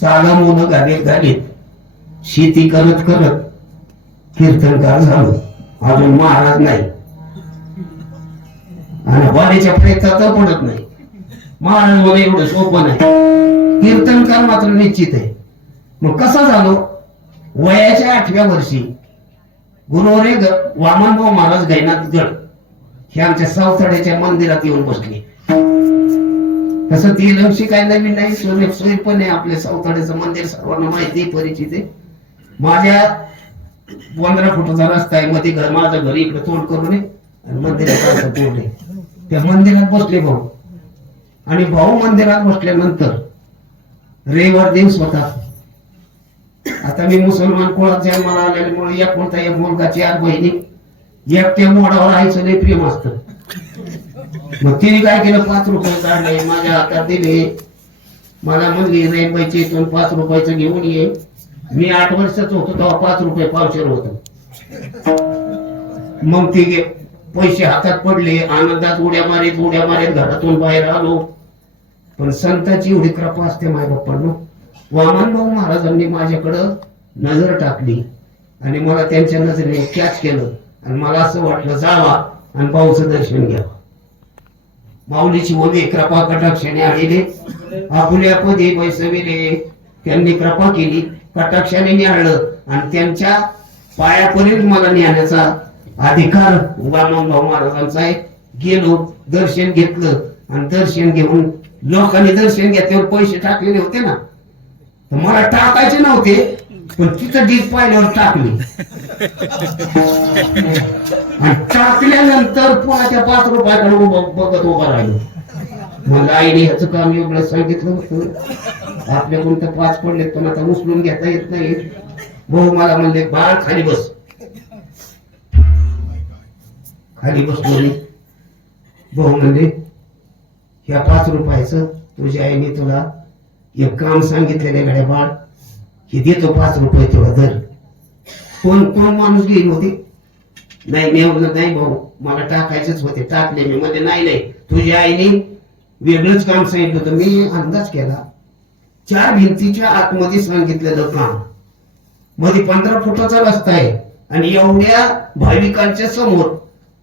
साला मुलं गाडीत गाडीत. शेती करत करत कीर्तनकार झालो. अजून महाराज नाही. आणि वारीच्या प्रयत्नात तर पडत नाही. महाराज मला एवढं सोपं नाही. कीर्तनकार मात्र निश्चित आहे. मग कसा झालो? वयाच्या आठव्या वर्षी गुरुवरे वामनभाऊ महाराज गैनाथ गड हे आमच्या सावथड्याच्या मंदिरात येऊन बसले. तसं ती लंशी काय नवीन नाही सोय सोयी पण आहे आपल्या सावताड्याचं मंदिर सर्वांना माहिती परिचित आहे. माझ्या पंधरा फुटाचा रस्ता आहे मध्ये घर माझं घर इकडे तोंड करून आहे आणि मंदिरात असं तोंड आहे. त्या मंदिरात बसले भाऊ. आणि भाऊ मंदिरात बसल्यानंतर रविवार दिवस होता. आता मी मुसलमान कुळात जन्माला आल्यामुळे एक कोणता एक मुलगा चार बहिणी एकट्या मोडावर राहायचं नाही प्रेम असतं. मग तिने काय केलं? पाच रुपये काढले. माझ्या हातात दिले. मला म्हणली पैसे इथून पाच रुपयाचं घेऊन ये. मी आठ वर्षाच होतो तेव्हा पाच रुपये पावशेर होत. मग ते पैसे हातात पडले. आनंदात उड्या मारीत उड्या मारीत घरातून बाहेर आलो. पण संतांची एवढी कृपा असते माझ्या बाप्पांनो. वामनभाऊ महाराजांनी माझ्याकडं नजर टाकली आणि मला त्यांच्या नजरेने कॅच केलं. आणि मला असं वाटलं जावा आणि भाऊचं दर्शन घ्यावं माऊलीची ओवी कृपा कटाक्षाने आणले. आपुल्या पदी बैसविले त्यांनी कृपा केली. कटाक्षाने न्याळलं आणि त्यांच्या पायापर्यंत मला नेण्याचा अधिकार वामनभाऊ महाराजांचा आहे. गेलो दर्शन घेतलं. आणि दर्शन घेऊन लोकांनी दर्शन घेतल्यावर पैसे टाकलेले होते ना. तर मला टाकायचे नव्हते. पण तिथं डीप पाहिल्यावर टाकली. आणि टाकल्यानंतर पुन्हा त्या पाच रुपयाकडे बघत उभा राहिलो. मला आईने ह्याचं काम एवढं सांगितलं होतं. आपल्याकडून तर पाच पडले पण आता उचलून घेता येत नाही. भाऊ मला म्हणले बाळ खाली बस. खाली बसलो मी. भाऊ म्हणले ह्या पाच रुपयाचं तुझ्या आईने तुला एक काम सांगितलेलं घड्या बाळ. हे देतो पाच रुपये तुला दर कोण कोण माणूस घेईल होते? नाही मी म्हणत नाही भाऊ मला टाकायचेच होते टाकले मी. म्हणजे नाही नाही तुझ्या आईने वेगळंच काम सांगितलं होतं. मी अंदाज केला चार भिंतीच्या आतमध्ये सांगितलेलं काम. मध्ये पंधरा फुटाचा रस्ता आहे आणि एवढ्या भाविकांच्या समोर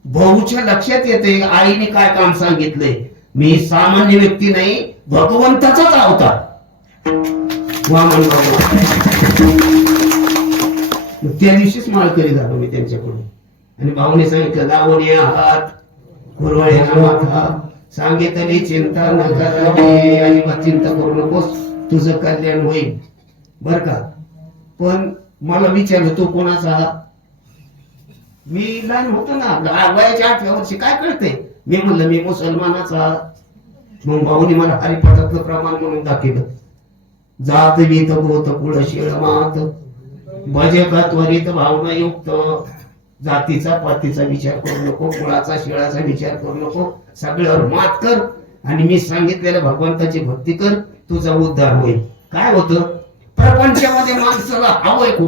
भाऊच्या लक्षात येते आईने काय काम सांगितलंय. मी सामान्य व्यक्ती नाही भगवंताचाच अवतार. वामन त्या दिवशीच माळकरी झालो मी त्यांच्याकडून. आणि भाऊने सांगितलं लावणी आहात कुरवळे माथा सांगितली चिंता न करावी अजिबात चिंता करू नकोस तुझं कल्याण होईल. बर का? पण मला विचारलं तू कोणाचा मी लहान होतो ना वयाच्या आठव्या वर्षी काय कळते मी म्हणलं मी मुसलमानाचा मग भाऊनी मला हरिपाठातलं प्रमाण म्हणून दाखवलं. जात वीत गोत कुळ शिळ मात भजे का त्वरित भावना युक्त जातीचा पातीचा विचार करू नको कुळाचा शिळाचा विचार करू नको. सगळ्यावर मात कर आणि मी सांगितलेल्या भगवंताची भक्ती कर तुझा उद्धार होईल. काय होतं? प्रपंचामध्ये माणसाला हवंय खूप.